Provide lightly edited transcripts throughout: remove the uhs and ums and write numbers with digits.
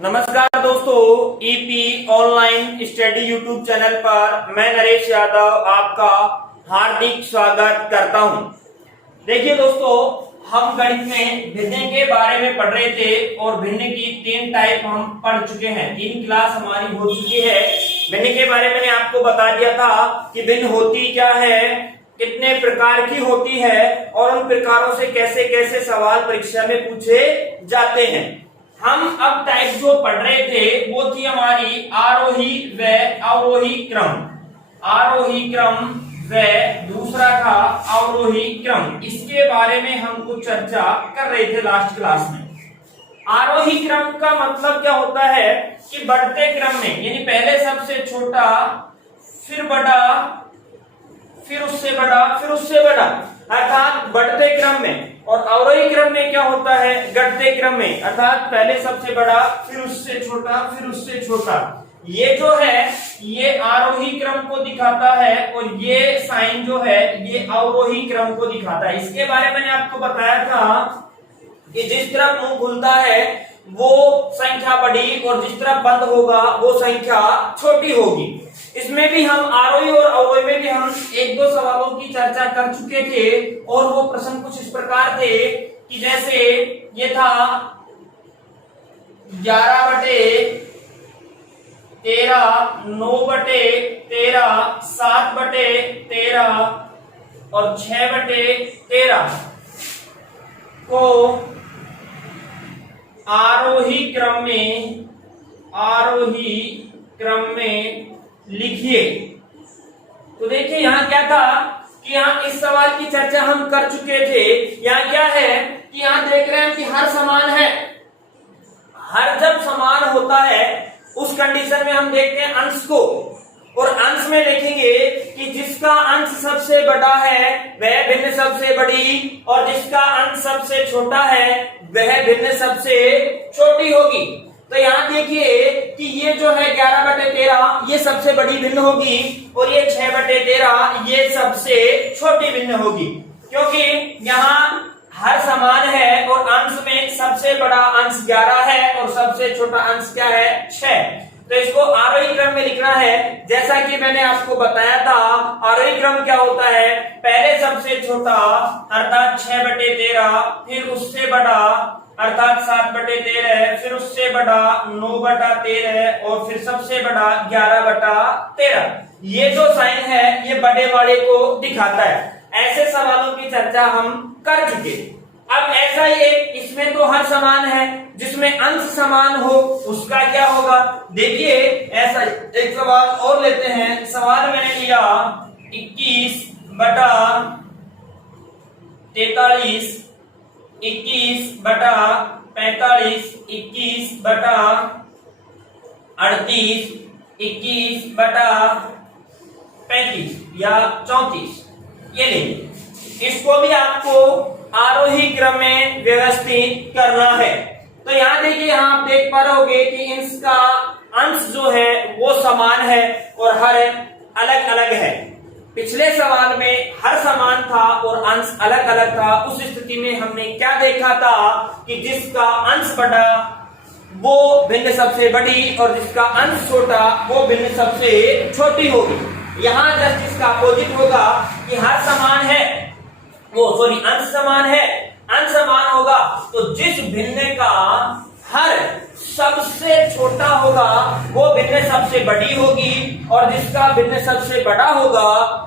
नमस्कार दोस्तों, EP online study YouTube channel पर मैं नरेश यादव आपका हार्दिक स्वागत करता हूं। देखिए दोस्तों, हम गणित में भिन्न के बारे में पढ़ रहे थे और भिन्न की 3 टाइप हम पढ़ चुके हैं। 3 क्लास हमारी हो चुकी है। भिन्न के बारे में मैंने आपको बता दिया था कि भिन्न होती क्या है, कितने प्रकार की होती है और उन प्रकारों से कैसे कैसे सवाल परीक्षा में पूछे जाते हैं। हम अब टाइप जो पढ़ रहे थे वो थी हमारी आरोही व अवरोही क्रम। आरोही क्रम व दूसरा था अवरोही क्रम। इसके बारे में हम कुछ चर्चा कर रहे थे लास्ट क्लास में। आरोही क्रम का मतलब क्या होता है कि बढ़ते क्रम में, यानी पहले सबसे छोटा, फिर बड़ा, फिर उससे बड़ा, फिर उससे बड़ा, अर्थात बढ़ते क्रम में। और अवरोही क्रम में क्या होता है, घटते क्रम में, अर्थात पहले सबसे बड़ा, फिर उससे छोटा, फिर उससे छोटा। ये जो है ये आरोही क्रम को दिखाता है और ये साइन जो है ये अवरोही क्रम को दिखाता है। इसके बारे में मैंने आपको बताया था कि जिस तरफ मुंह खुलता है वो संख्या बड़ी और जिस तरफ बंद होगा वो संख्या छोटी होगी। इसमें भी हम आरोही और अवरोही में भी हम 1-2 सवालों की चर्चा कर चुके थे और वो प्रश्न कुछ इस प्रकार थे कि जैसे ये था 11/13, 9/13, 7/13 और 6/13 को आरोही क्रम में लिखिए। तो देखिए यहां क्या था कि यहां इस सवाल की चर्चा हम कर चुके थे। यहां क्या है कि यहां देख रहे हैं कि हर समान है। हर जब समान होता है उस कंडीशन में हम देखते हैं अंश को, और अंश में लिखेंगे कि जिसका अंश सबसे बड़ा है वह भिन्न सबसे बड़ी और जिसका अंश सबसे छोटा है वह भिन्न सबसे छोटी होगी। तो यहाँ देखिए कि ये जो है 11/13 ये सबसे बड़ी भिन्न होगी और ये 6/13 ये सबसे छोटी भिन्न होगी, क्योंकि यहाँ हर समान है और अंश में सबसे बड़ा अंश 11 है और सबसे छोटा अंश क्या है, 6। तो इसको आरोही क्रम में लिखना है। जैसा कि मैंने आपको बताया था आरोही क्रम क्या होता है, पहले सबसे छोटा अर्थात 6/13, फिर उससे बड़ा अर्थात 7/13, फिर उससे बड़ा 9/13 और फिर सबसे बड़ा 11/13। ये जो साइन है ये बड़े वाले को दिखाता है। ऐसे सवालों की चर्चा हम कर चुके। अब ऐसा ही एक, इसमें तो हर समान है, जिसमें अंश समान हो उसका क्या होगा। देखिए ऐसा एक सवाल और लेते हैं। सवाल मैंने लिया 21/43, 21/45, 21/38, 21/35 या 34, ये लेंगे। इसको भी आपको आरोही क्रम में व्यवस्थित करना है। तो यहाँ देखिए, यहाँ आप देख पा रहे होगे कि इसका अंश जो है वो समान है और हर अलग अलग है। पिछले सवाल में हर समान था और अंश अलग अलग था। उस स्थिति में हमने क्या देखा था कि जिसका अंश बड़ा वो भिन्न सबसे बड़ी और जिसका अंश छोटा वो भिन्न सबसे छोटी होगी। यहाँ जस्ट इसका अपोजिट होगा कि हर समान है, अंश समान है, अंश समान होगा तो जिस भिन्न का हर सबसे छोटा होगा वो भिन्न सबसे बड़ी होगी और जिसका भिन्न सबसे बड़ा होगा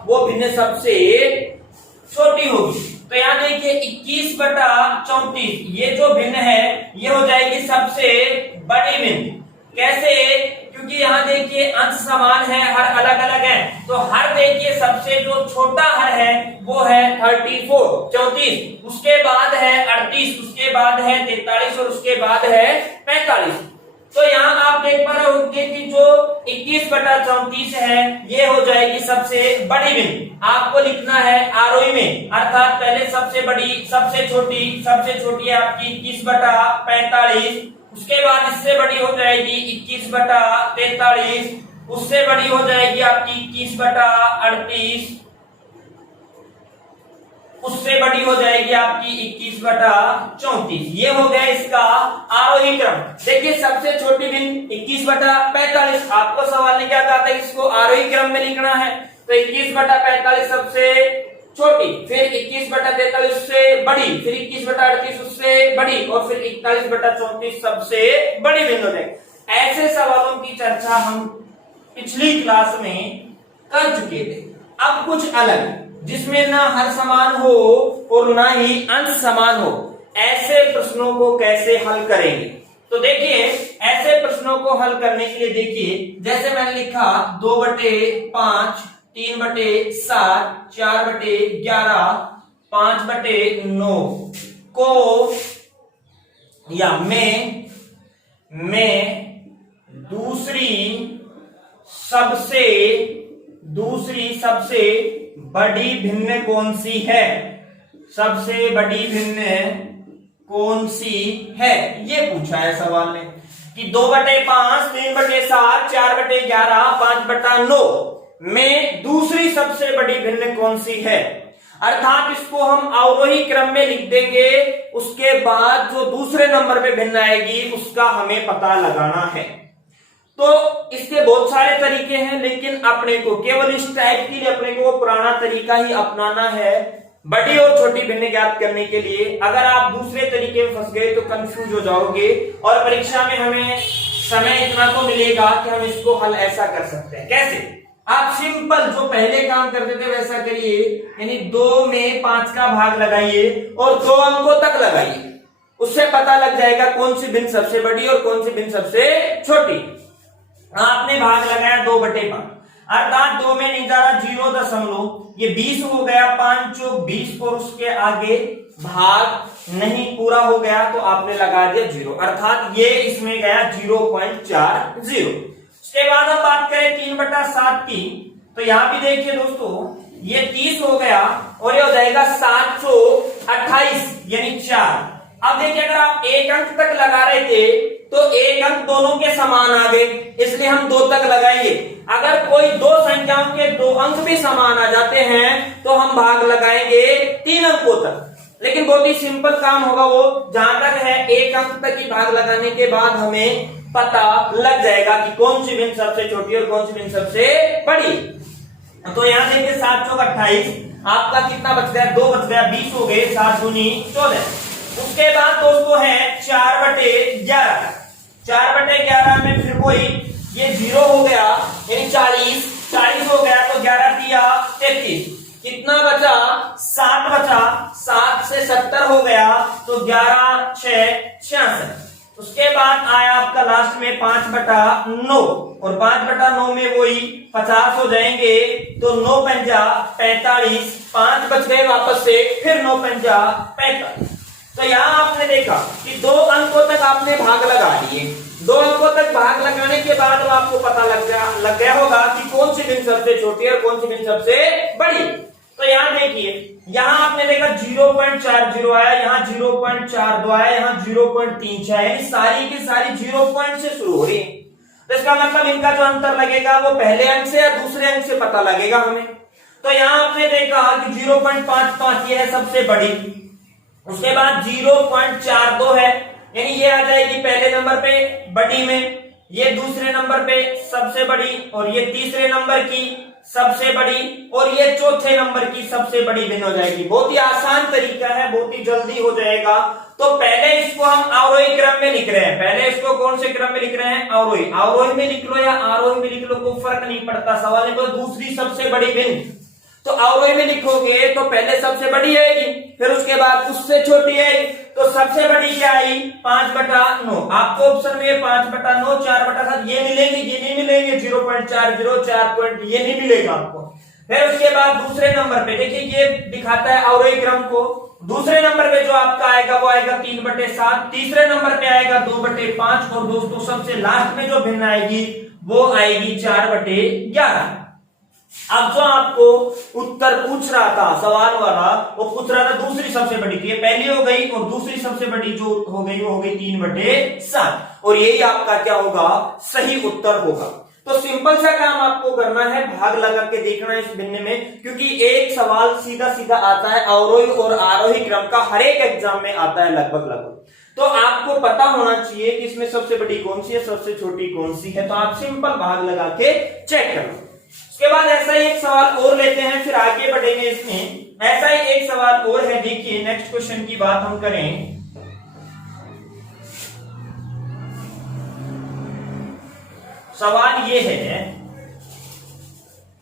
वो भिन्न सबसे छोटी होगी। तो यहाँ देखिए 21/34 ये जो भिन्न है ये हो जाएगी सबसे बड़ी भिन्न। कैसे, क्योंकि यहाँ देखिए अंश समान है, हर अलग अलग है। तो हर देखिए सबसे जो छोटा हर है वो है 34, उसके बाद है 38, उसके बाद है 43 और उसके बाद है 45। तो यहाँ आप देख पा रहे होंगे कि जो 21/34 है ये हो जाएगी सबसे बड़ी भिन्न। आपको लिखना है आरोही में, अर्थात पहले सबसे बड़ी, सबसे छोटी है आपकी 21/45, उसके बाद इससे बड़ी हो जाएगी 21/43, उससे बड़ी हो जाएगी आपकी 21/38, उससे बड़ी हो जाएगी आपकी 21/34। ये हो गया इसका आरोही क्रम। देखिए सबसे छोटी भिन्न 21/45। आपको सवाल ने क्या कहा था, इसको आरोही क्रम में लिखना है, तो 21/45 सबसे छोटी, फिर 21/43 उससे बड़ी, फिर 21/38 उससे बड़ी, और फिर 41/34 सबसे बड़ी भिन्न हो जाएगी। ऐसे सवालों की चर्चा हम पिछली क्लास में कर चुके थे। अब कुछ अलग, जिसमें ना हर समान हो और ना ही अंश समान हो, ऐसे प्रश्नों को कैसे हल करेंगे। तो देखिए ऐसे प्रश्नों को हल करने के लिए देखिए, जैसे मैंने लिखा 2/5, 3/7, 4/11, 5/9 को या मैं दूसरी सबसे बड़ी भिन्न कौन सी है, सबसे बड़ी भिन्न कौन सी है, ये पूछा है सवाल ने कि 2/5, 3/7, 4/11, 5/9 में दूसरी सबसे बड़ी भिन्न कौन सी है। अर्थात इसको हम अवरोही क्रम में लिख देंगे, उसके बाद जो दूसरे नंबर पे भिन्न आएगी उसका हमें पता लगाना है। तो इसके बहुत सारे तरीके हैं, लेकिन अपने को केवल इस टाइप के लिए अपने को पुराना तरीका ही अपनाना है बड़ी और छोटी भिन्न ज्ञात करने के लिए। अगर आप दूसरे तरीके में फंस गए तो कंफ्यूज हो जाओगे, और परीक्षा में हमें समय इतना तो मिलेगा कि हम इसको हल ऐसा कर सकते हैं। कैसे? आप सिंपल जो पहले काम करते थे वैसा करिए, यानी 2 में 5 का भाग लगाइए और 2 अंकों तक लगाइए, उससे पता लग जाएगा कौन सी भिन्न सबसे बड़ी और कौन सी भिन्न सबसे छोटी। आपने भाग लगाया 2/5, अर्थात 2 में नहीं जा रहा 0 ये 20 हो गया, 5 चौक 20, और उसके आगे भाग नहीं पूरा हो गया तो आपने लगा दिया 0, अर्थात ये इसमें गया 0.40। उसके बाद हम बात करें 3/7 की, तो यहां भी देखिए दोस्तों ये 30 हो गया और ये हो जाएगा 728 यानी 4। अब देखिए अगर आप 1 अंक तक लगा रहे थे तो 1 अंक दोनों के समान आ गए, इसलिए हम 2 तक लगाएंगे। अगर कोई 2 संख्याओं के 2 अंक भी समान आ जाते हैं तो हम भाग लगाएंगे 3 अंकों तक। लेकिन बहुत ही सिंपल काम होगा वो, जहां तक है 1 अंक तक ही भाग लगाने के बाद हमें पता लग जाएगा कि कौन सी भिन्न सबसे छोटी और कौन सी भिन्न सबसे बड़ी। तो यहां देखिए 7 चौक 28, आपका कितना बच गया, 2 बच गया, 20 हो गए, 7 दूनी 14। उसके बाद दोस्तों है 4/11, 4/11 में फिर वही ये 0 हो गया यानी 40 हो गया, तो 11 तिया 33, कितना बचा, 7 बचा, 7 से 70 हो गया तो 11 6 66। उसके बाद आया आपका लास्ट में 5/9, और 5/9 में वही 50 हो जाएंगे, तो 9 पंजा 45, 5 बच गए वापस से, फिर 9 पंजा 45। तो यहाँ आपने देखा कि 2 अंकों तक आपने भाग लगा लिए, 2 अंकों तक भाग लगाने के बाद आपको पता लग गया होगा कि कौन सी भिन्न सबसे छोटी और कौन सी भिन्न सबसे बड़ी। तो यहाँ देखिए, यहाँ आपने देखा 0.40 आया, यहाँ 0.42 आया, यहाँ 0.36 आया, यानी सारी की सारी 0 पॉइंट से शुरू हो रही है। तो इसका मतलब इनका जो अंतर लगेगा वो पहले अंक से या दूसरे अंक से पता लगेगा हमें। तो यहाँ आपने देखा कि 0.55 ये है सबसे बड़ी, उसके बाद 0.42 है, यानी ये आ जाएगी पहले नंबर पे बड़ी में, ये दूसरे नंबर पे सबसे बड़ी, और ये तीसरे नंबर की सबसे बड़ी, और ये चौथे नंबर की सबसे बड़ी भिन्न हो जाएगी। बहुत ही आसान तरीका है, बहुत ही जल्दी हो जाएगा। तो पहले इसको हम अवरोही क्रम में लिख रहे हैं, पहले इसको कौन से क्रम में लिख रहे हैं, अवरोही में लिख लो या आरोही में लिख लो, कोई फर्क नहीं पड़ता। सवाल है दूसरी सबसे बड़ी भिन्न, तो अवरोही में लिखोगे तो पहले सबसे बड़ी आएगी, फिर उसके बाद उससे छोटी आएगी, तो सबसे बड़ी क्या आई, 5/9। आपको ऑप्शन में 5/9, 4/7 ये मिलेंगे, ये नहीं मिलेंगे, 0.40, 4 ये नहीं मिलेगा आपको। फिर उसके बाद दूसरे नंबर पे देखिए ये दिखाता है अवरोही क्रम को, दूसरे नंबर पे जो आपका आएगा वो आएगा 3/7, तीसरे नंबर पे आएगा 2/5, और दोस्तों सबसे लास्ट में जो भिन्न आएगी वो आएगी 4/11। अब जो आपको उत्तर पूछ रहा था सवाल वाला, वो पूछ रहा था दूसरी सबसे बड़ी, तो ये पहली हो गई, और दूसरी सबसे बड़ी जो हो गई वो हो गई 3/7, और यही आपका क्या होगा, सही उत्तर होगा। तो सिंपल सा काम आपको करना है, भाग लगा के देखना है इस भिन्न में, क्योंकि एक सवाल सीधा सीधा आता है अवरोही और आरोही क्रम का, हर एक एग्जाम में आता है लगभग। तो आपको पता होना चाहिए कि इसमें सबसे बड़ी कौन सी है, सबसे छोटी कौन सी है। तो आप सिंपल भाग लगा के चेक करना। उसके बाद ऐसा ही एक सवाल और लेते हैं, फिर आगे बढ़ेंगे इसमें। ऐसा ही एक सवाल और है, देखिए नेक्स्ट क्वेश्चन की बात हम करें। सवाल ये है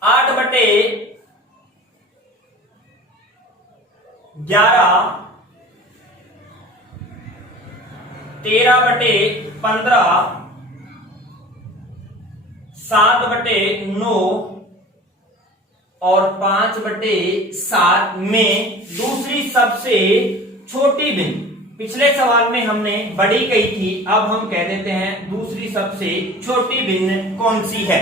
8/11 13/15 7/9 और 5/7 में दूसरी सबसे छोटी भिन्न। पिछले सवाल में हमने बड़ी कही थी, अब हम कह देते हैं दूसरी सबसे छोटी भिन्न कौन सी है।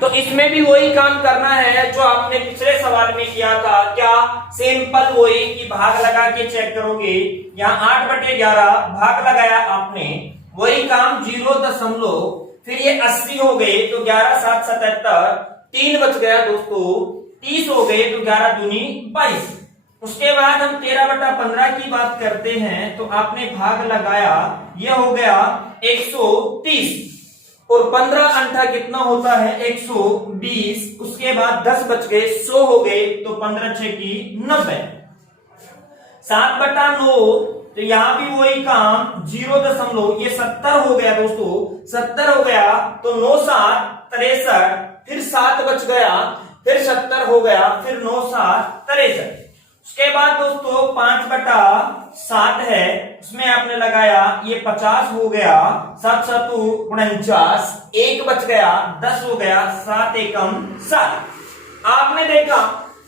तो इसमें भी वही काम करना है जो आपने पिछले सवाल में किया था। क्या? सिंपल वही कि भाग लगा के चेक करोगे। यहाँ 8/11 भाग लगाया आपने, वही काम 0 फिर ये 80 हो गए तो 11 7 77, 3 बच गया दोस्तों 30 हो गए तो 11 दूनी 22। उसके बाद हम 13/15 की बात करते हैं, तो आपने भाग लगाया, ये हो गया 130 और 15 अंठा कितना होता है 120। उसके बाद 10 बच गए 100 हो गए तो 15 6 की 90। 7/9 तो यहां भी वही काम 0 ये 70 हो गया दोस्तों, 70 हो गया तो 9 7 63, फिर 7 बच गया, फिर 70 हो गया, फिर 9 7 63। उसके बाद दोस्तों 5/7 है, उसमें आपने लगाया ये 50 हो गया, 7 7 49, 1 बच गया 10 हो गया, 7 एकम 7। आपने देखा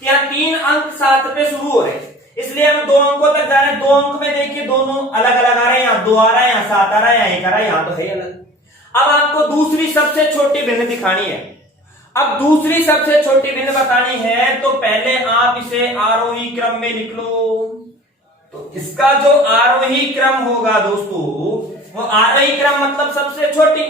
कि यहाँ 3 अंक 7 पे शुरू हो रहे, इसलिए हम 2 अंकों तक जा रहे हैं। 2 अंक में देखिए दोनों अलग अलग आ रहे हैं, यहाँ 2 आ रहा है, यहाँ 7 आ रहा है, यहाँ 1 आ रहा है, यहाँ तो है अलग। अब आपको दूसरी सबसे छोटी भिन्न दिखानी है। अब दूसरी सबसे छोटी भिन्न बतानी है तो पहले आप इसे आरोही क्रम में लिख लो। तो इसका जो आरोही क्रम होगा दोस्तों, वो आरोही क्रम मतलब सबसे छोटी।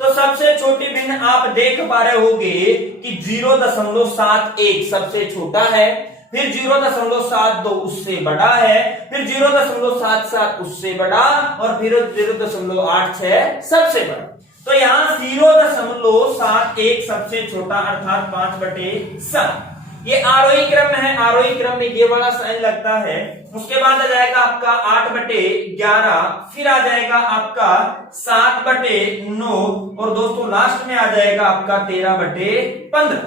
तो सबसे छोटी भिन्न आप देख पा रहे होगे कि 0.71 सबसे छोटा है, फिर 0.72 उससे बड़ा है, फिर 0.77 उससे बड़ा, और फिर 0.86 सबसे बड़ा। तो यहाँ 0.71 सबसे छोटा अर्थात 5/7। ये आरोही क्रम है, आरोही क्रम में ये वाला साइन लगता है। उसके बाद आ जाएगा आपका 8/11, फिर आ जाएगा आपका 7/9 और दोस्तों लास्ट में आ जाएगा आपका 13/15।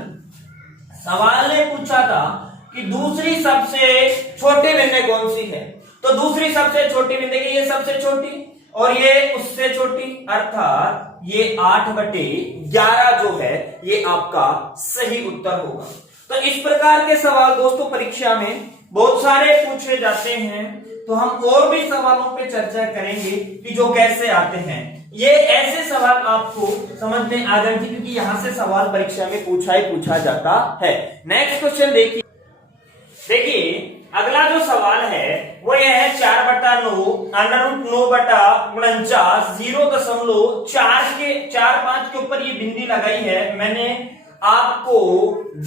सवाल ने पूछा था कि दूसरी सबसे छोटी भिन्न कौन सी है। तो दूसरी सबसे छोटी भिन्न देखिए, ये सबसे छोटी और ये उससे छोटी, अर्थात ये 8/11 जो है ये आपका सही उत्तर होगा। तो इस प्रकार के सवाल दोस्तों परीक्षा में बहुत सारे पूछे जाते हैं। तो हम और भी सवालों पे चर्चा करेंगे कि जो कैसे आते हैं। ये ऐसे सवाल आपको समझ में आ जाएंगे क्योंकि यहां से सवाल परीक्षा में पूछा जाता है। नेक्स्ट क्वेश्चन देखिए अगला जो सवाल है वो यह है 4/9 √9/49 0.45 के ऊपर ये बिंदी लगाई है। मैंने आपको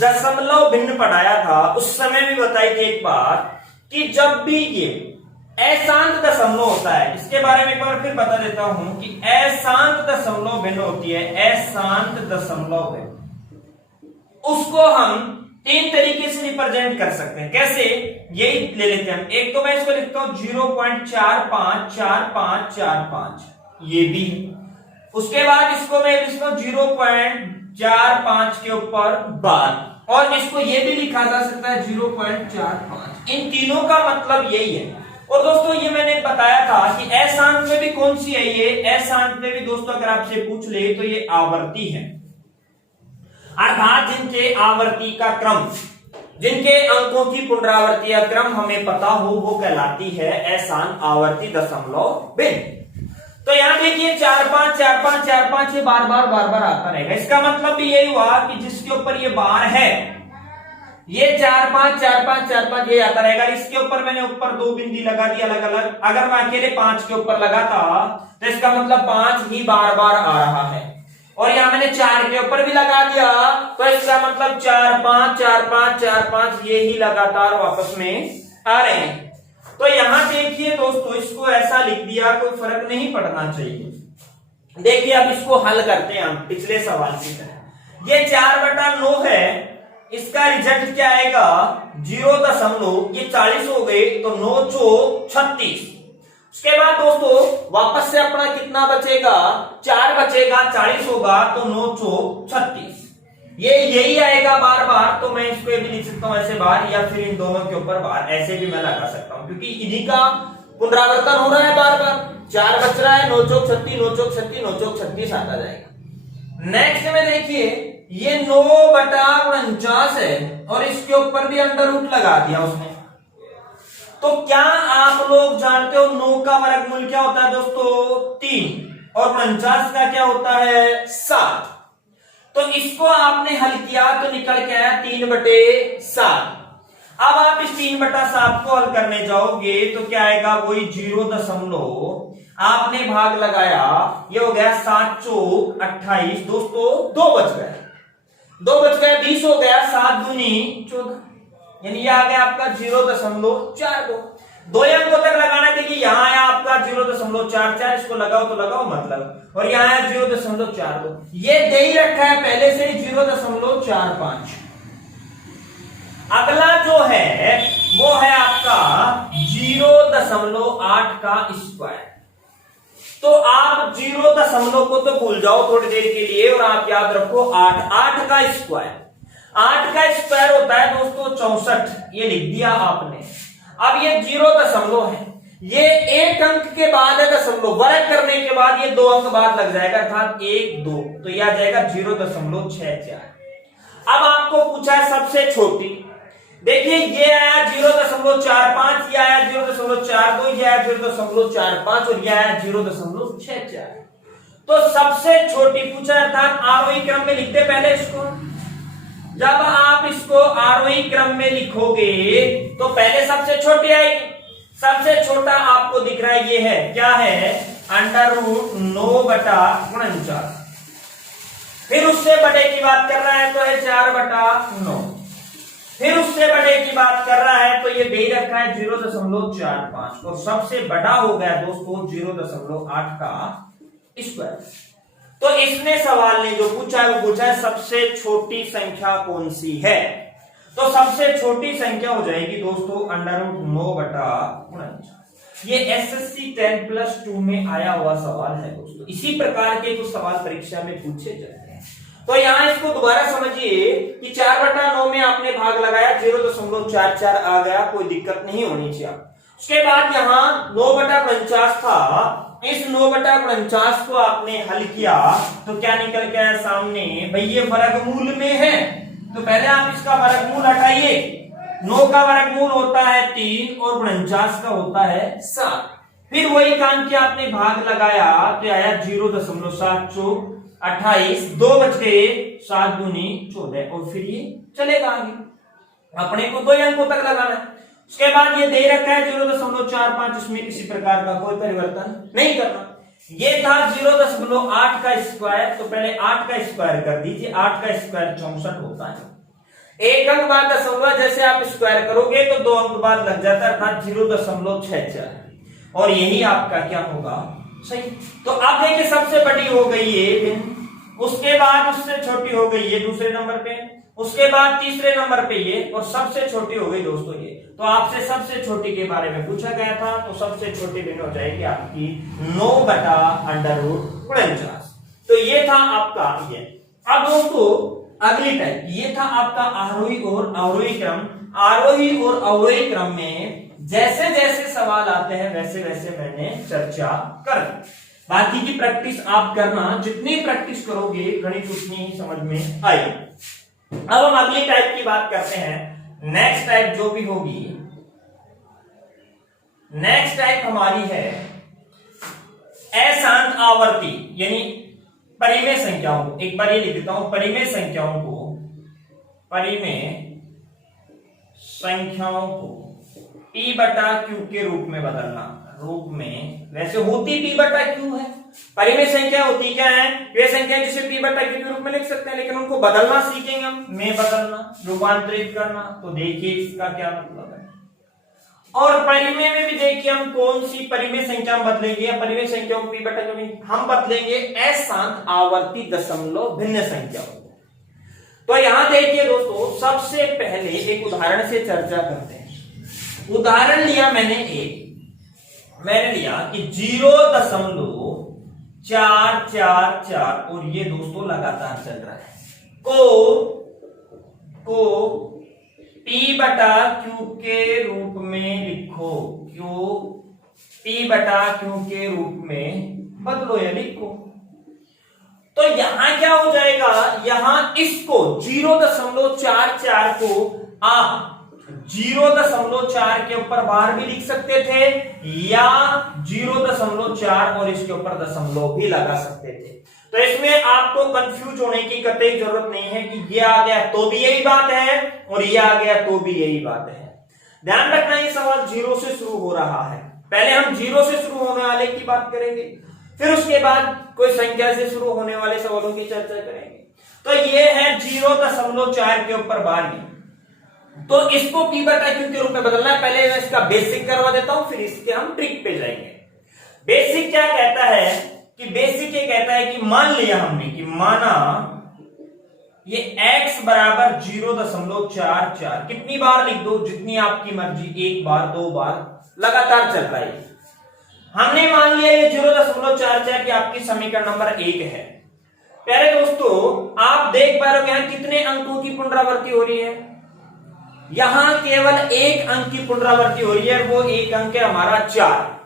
दशमलव भिन्न पढ़ाया था, उस समय भी बताई थी एक बार कि जब भी ये अशांत दशमलव होता है, इसके बारे में एक बार फिर बता देता हूं कि अशांत दशमलव भिन्न होती है, अशांत दशमलव है, उसको हम 3 तरीके से रिप्रेजेंट कर सकते हैं। कैसे, यही ले लेते हैं हम। एक तो मैं इसको लिखता हूं 0.454545, ये भी है। उसके बाद इसको मैं लिखता हूं 0.45 के ऊपर 12, और इसको ये भी लिखा जा सकता है 0.45। इन तीनों का मतलब यही है। और दोस्तों ये मैंने बताया था कि अशांत में भी कौन सी है, ये अशांत में भी दोस्तों अगर आपसे पूछ ले तो ये आवर्ती है, अर्थात जिनके आवर्ती का क्रम, जिनके अंकों की पुनरावृत्ति या क्रम हमें पता हो, वो कहलाती है अशांत आवर्ती दशमलव भिन्न। तो यहां देखिए 4 5 4 5 4 5 ये बार बार आता रहेगा। इसका मतलब भी यही हुआ कि जिसके ऊपर ये बार है, ये 4 5 4 5 4 5 ये आता रहेगा। इसके ऊपर मैंने ऊपर 2 बिंदी लगा दी अलग अलग। अगर मैं अकेले 5 के ऊपर लगाता तो इसका मतलब 5 ही बार बार आ रहा है। और यहां मैंने 4 के ऊपर भी लगा दिया तो इसका मतलब 4 5 4 5 4 5 ये ही लगातार वापस में आ रहे हैं। तो यहां देखिए दोस्तों, इसको ऐसा लिख दिया, कोई फर्क नहीं पड़ना चाहिए। देखिए अब इसको हल करते हैं हम पिछले सवाल की तरह। ये 4/9 है, इसका रिजल्ट क्या आएगा 0. ये 40 हो गए तो 9 चौक 36। उसके बाद दोस्तों वापस से अपना कितना बचेगा 4 बचेगा, 40 होगा तो 9 चौक 36। ये यही आएगा बार बार, तो मैं इसको भी लिख सकता हूं ऐसे बार, या फिर इन दोनों के ऊपर बार ऐसे भी मैं लगा सकता हूं, क्योंकि इन्हीं का पुनरावर्तन हो रहा है बार बार। 4 बच रहा है, 9 चौक 36, 9 चौक 36, 9 चौक 36 आता जाएगा। नेक्स्ट में देखिए ये 9/49 है और इसके ऊपर भी अंडर रूट लगा दिया उसने। तो क्या आप लोग जानते हो 9 का वर्गमूल क्या होता है दोस्तों 3 और 49 का क्या होता है 7। तो इसको आपने हल किया तो निकल के आया 3/7। अब आप इस 3/7 को हल करने जाओगे तो क्या आएगा वही 0. आपने भाग लगाया, ये हो गया 7 चौक 28 दोस्तों, 2 बच गए, 20 हो गया, 7 दूनी 14, यानी ये आ गया आपका 0.42। 2 अंकों तक लगाना। देखिए यहाँ आया आपका 0.44, इसको लगाओ तो लगाओ मतलब, और यहाँ आया 0.42। ये दे ही रखा है पहले से ही 0.45। अगला जो है वो है आपका 0.8 का स्क्वायर। तो आप 0 को तो भूल जाओ थोड़ी देर के लिए और आप याद रखो 8 का स्क्वायर। 8 का स्क्वायर होता है दोस्तों 64, ये लिख दिया आपने। अब ये 0 है, ये 1 अंक के बाद है दशमलव, वर्ग करने के बाद ये 2 अंक बाद लग जाएगा, अर्थात 1 2, तो ये आ जाएगा 0.64। अब आपको पूछा है सबसे छोटी। देखिए ये आया 0.45, ये आया 0.42, ये आया 0.45 और ये आया 0.64। तो सबसे छोटी पूछा, अर्थात आरोही क्रम में लिखते पहले इसको। जब आप इसको आरोही क्रम में लिखोगे तो पहले सबसे छोटी आएगी। सबसे छोटा आपको दिख रहा है, ये है क्या है √9/49। फिर उससे बड़े की बात कर रहा है तो है 4/9। फिर उससे बड़े की बात कर रहा है तो ये दे रखा है 0.45 और सबसे बड़ा हो गया दोस्तों 0.8 का स्क्वायर। तो इसने सवाल ने जो पूछा है वो पूछा है सबसे छोटी संख्या कौन सी है। तो सबसे छोटी संख्या हो जाएगी दोस्तों √9/49। ये SSC 10+2 में आया हुआ सवाल है दोस्तों। इसी प्रकार के कुछ सवाल परीक्षा में पूछे जाते हैं। तो यहां इसको दोबारा समझिए कि 4/9 में आपने भाग लगाया, 0.44 आ गया, कोई दिक्कत नहीं होनी चाहिए। उसके बाद यहां 9/49 था, इस 9/49 को आपने हल किया तो क्या निकल के आया सामने, भाई ये वर्गमूल में है तो पहले आप इसका वर्गमूल हटाइए। 9 का वर्गमूल होता है 3 और 49 का होता है 7। फिर वही काम किया, आपने भाग लगाया तो आया 0.728, 2 बच गए, 7 दूनी 14 और फिर ये चलेगा आगे। अपने को 2 अंकों तक लगाना है। उसके बाद ये दे रखा है 0.45, इसमें किसी प्रकार का कोई परिवर्तन नहीं करना। ये था 0.8 का स्क्वायर, तो पहले 8 का स्क्वायर कर दीजिए। 8 का स्क्वायर 64 होता है। 1 अंक बाद दशमलव, जैसे आप स्क्वायर करोगे तो 2 अंक बाद लग जाता है, अर्थात 0.64 और यही आपका क्या होगा सही। तो अब देखिए सबसे बड़ी हो गई ये, उसके बाद उससे छोटी हो गई ये दूसरे नंबर पे, उसके बाद तीसरे नंबर पे ये, और सबसे छोटी हो गई दोस्तों ये। तो आपसे सबसे छोटी के बारे में पूछा गया था, तो सबसे छोटी बिन हो जाएगी आपकी 9/√49। तो ये था आपका ये। अब दोस्तों अगली टाइप, ये था आपका आरोही और अवरोही क्रम। आरोही और अवरोही क्रम में जैसे जैसे सवाल आते हैं वैसे वैसे मैंने चर्चा कर। बाकी की प्रैक्टिस आप करना, जितनी प्रैक्टिस करोगे गणित उतनी ही समझ में आएगी। अब हम अगली टाइप की बात करते हैं। नेक्स्ट टाइप जो भी होगी, नेक्स्ट टाइप हमारी है अशांत आवर्ती, यानी परिमेय संख्याओं को। एक बार ये लिख देता हूं, परिमेय संख्याओं को, परिमेय संख्याओं को P/Q के रूप में बदलना। रूप में, वैसे होती p बटा q है, परिमेय संख्या होती क्या है, वे संख्या जिसे p बटा q के रूप में लिख सकते हैं, लेकिन उनको बदलना सीखेंगे हम, में बदलना, रूपांतरित करना। तो देखिए इसका क्या मतलब है। और परिमेय में भी देखिए हम कौन सी परिमेय संख्या हम बदलेंगे, या परिमेय संख्याओं को p बटा q नहीं, हम बदलेंगे अशांत आवर्ती दशमलव भिन्न संख्या। तो यहां देखिए दोस्तों, सबसे पहले एक उदाहरण से चर्चा करते हैं। उदाहरण लिया मैंने लिया कि 0.444 और ये दोस्तों लगातार चल रहा है, को p बटा q के रूप में लिखो, क्यों p बटा q के रूप में बदलो या लिखो। तो यहां क्या हो जाएगा, यहां इसको 0.44 को आप 0.4 के ऊपर बार भी लिख सकते थे, या 0.4 और इसके ऊपर दशमलव भी लगा सकते थे। तो इसमें आपको कंफ्यूज होने की कतई जरूरत नहीं है कि ये आ गया तो भी यही बात है और ये आ गया तो भी यही बात है। ध्यान रखना, ये सवाल 0 से शुरू हो रहा है। पहले हम 0 से शुरू होने वाले की बात करेंगे, फिर उसके बाद कोई संख्या से शुरू होने वाले सवालों की चर्चा करेंगे। तो ये है 0.4 के ऊपर बार, तो इसको p बटा q के रूप में बदलना है। पहले मैं इसका बेसिक करवा देता हूं, फिर इसके हम ट्रिक पे जाएंगे। बेसिक क्या कहता है कि बेसिक ये कहता है कि मान लिया हमने कि माना ये x बराबर 0.44, कितनी बार लिख दो, जितनी आपकी मर्जी, एक बार, दो बार, लगातार चल रहा है। हमने मान लिया ये 0.44 की आपकी समीकरण नंबर 1 है। प्यारे दोस्तों, आप देख पा रहे हो यहां कितने अंकों की पुनरावृत्ति हो रही है, यहां केवल एक अंक की पुनरावृत्ति हो रही है, वो एक अंक है हमारा 4।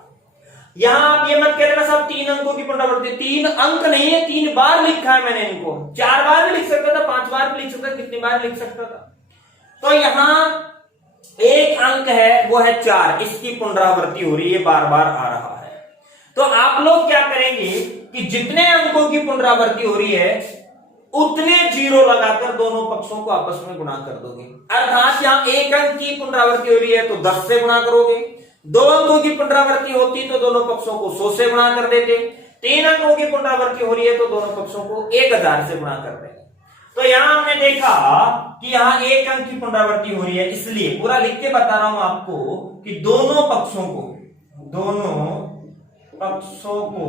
यहां आप ये मत कह देना साहब 3 अंकों की पुनरावृत्ति, 3 अंक नहीं है, 3 बार लिखा है मैंने इनको, 4 बार भी लिख सकता था, 5 बार भी लिख सकता था, कितनी बार लिख सकता था। तो यहां एक अंक है वो है 4, इसकी पुनरावृत्ति हो रही है, बार बार आ रहा है। तो आप लोग क्या करेंगे कि जितने अंकों की पुनरावृत्ति हो रही है उतने 0 लगाकर दोनों पक्षों को आपस में गुणा कर दोगे। अर्थात यहां एक अंक की पुनरावृत्ति हो रही है तो 10 से गुणा करोगे, 2 अंकों की पुनरावृत्ति होती तो दोनों पक्षों को 100 से गुणा कर देते, 3 अंकों की पुनरावृत्ति हो रही है तो दोनों पक्षों को 1000 से गुणा कर देते। तो यहां हमने देखा कि यहां एक अंक की पुनरावृत्ति हो रही है, इसलिए पूरा लिख के बता रहा हूं आपको कि दोनों पक्षों को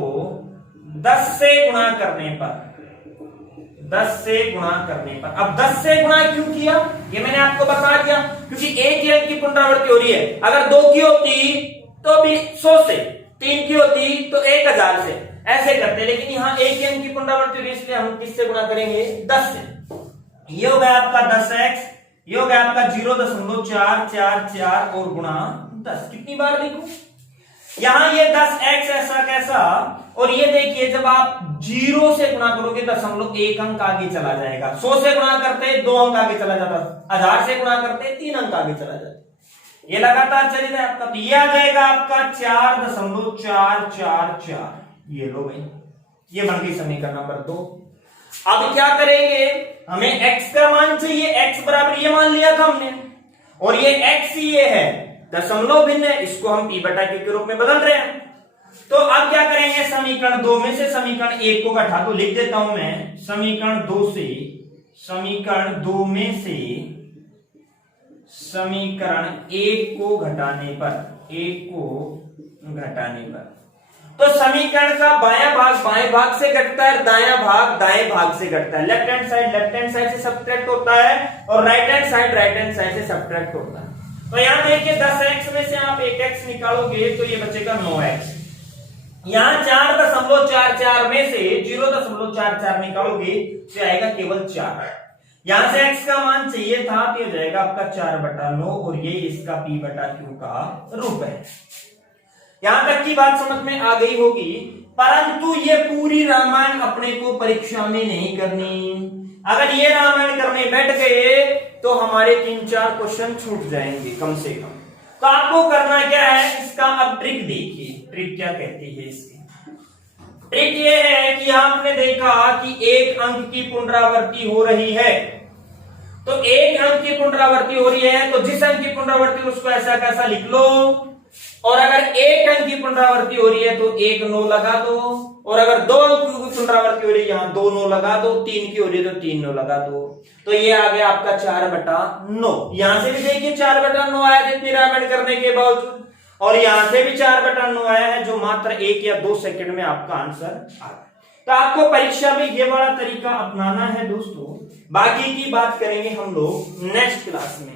10 से गुणा करने पर, 10 से गुणा करने पर, अब 10 से गुणा क्यों किया ये मैंने आपको बता दिया, क्योंकि एक ही अंक की पुनरावृत्ति हो रही है। अगर 2 की होती तो भी 100 से, 3 की होती तो 1000 से, ऐसे करते, लेकिन यहां एक ही अंक की पुनरावृत्ति हो रही है, इसलिए हम किससे गुणा करेंगे, 10 से। ये हो गया आपका 10x, ये हो गया आपका 0.444 और गुणा 10, कितनी बार लिखूं, यहां ये 10x ऐसा कैसा, और ये देखिए जब आप 0 से गुणा करोगे दशमलव 1 अंक आगे चला जाएगा, 100 से गुणा करते 2 अंक आगे चला जाता, 1000 से गुणा करते 3 अंक आगे चला जाता, ये लगातार चले जाए आपका। तो ये आ जाएगा आपका 4.444, ये लो भाई, ये बन गई समीकरण नंबर 2। अब क्या करेंगे, हमें x का मान चाहिए, x बराबर ये मान लिया था हमने, और ये x ये है दशमलव भिन्न है, इसको हम p बटा q के रूप में बदल रहे हैं। तो अब क्या करेंगे, समीकरण 2 में से समीकरण 1 को घटा दो, लिख देता हूं मैं, समीकरण 2 में से समीकरण 1 को घटाने पर, तो समीकरण का बायां भाग बाएं भाग से घटता है, दायां भाग दाएं भाग से घटता है, लेफ्ट हैंड साइड से सब्ट्रैक्ट होता है, और राइट हैंड साइड से सब्ट्रैक्ट होता है। तो यहां देखिए 10x में से आप 1x निकालोगे तो ये बचेगा 9x, यहां 4.44 में से 0.44 निकालोगे तो आएगा केवल 4। यहां से x का मान चाहिए था तो ये जाएगा आपका 4/9, और ये इसका p बटा q का रूप है। यहां तक की बात समझ में आ गई होगी, परंतु ये पूरी रामायण अपने को परीक्षा में नहीं करनी। अगर ये रामायण करने बैठ गए तो हमारे 3-4 क्वेश्चन छूट जाएंगे कम से कम। तो आपको करना क्या है, इसका अब ट्रिक देखिए, ट्रिक क्या कहती है इसकी। ट्रिक ये है कि आपने देखा कि एक अंक की पुनरावृत्ति हो रही है, तो एक अंक की पुनरावृत्ति हो रही है तो जिस अंक की पुनरावृत्ति उसको ऐसा कैसा लिख लो, और अगर 1 अंक की पुनरावृत्ति हो रही है तो 1 9 लगा दो, और अगर 2 अंक की पुनरावृत्ति हो रही है यहां 2 9 लगा दो, 3 की हो रही है तो 3 9 लगा दो। तो ये आ गया आपका 4/9। यहां से भी देखिए 4/9 आया था इतनी रामायण करने के बावजूद, और यहां से भी 4/9 आया है, जो मात्र 1 या 2 सेकंड में आपका आंसर आ गया। तो आपको परीक्षा में ये वाला तरीका अपनाना है दोस्तों। बाकी की बात करेंगे हम लोग नेक्स्ट क्लास में।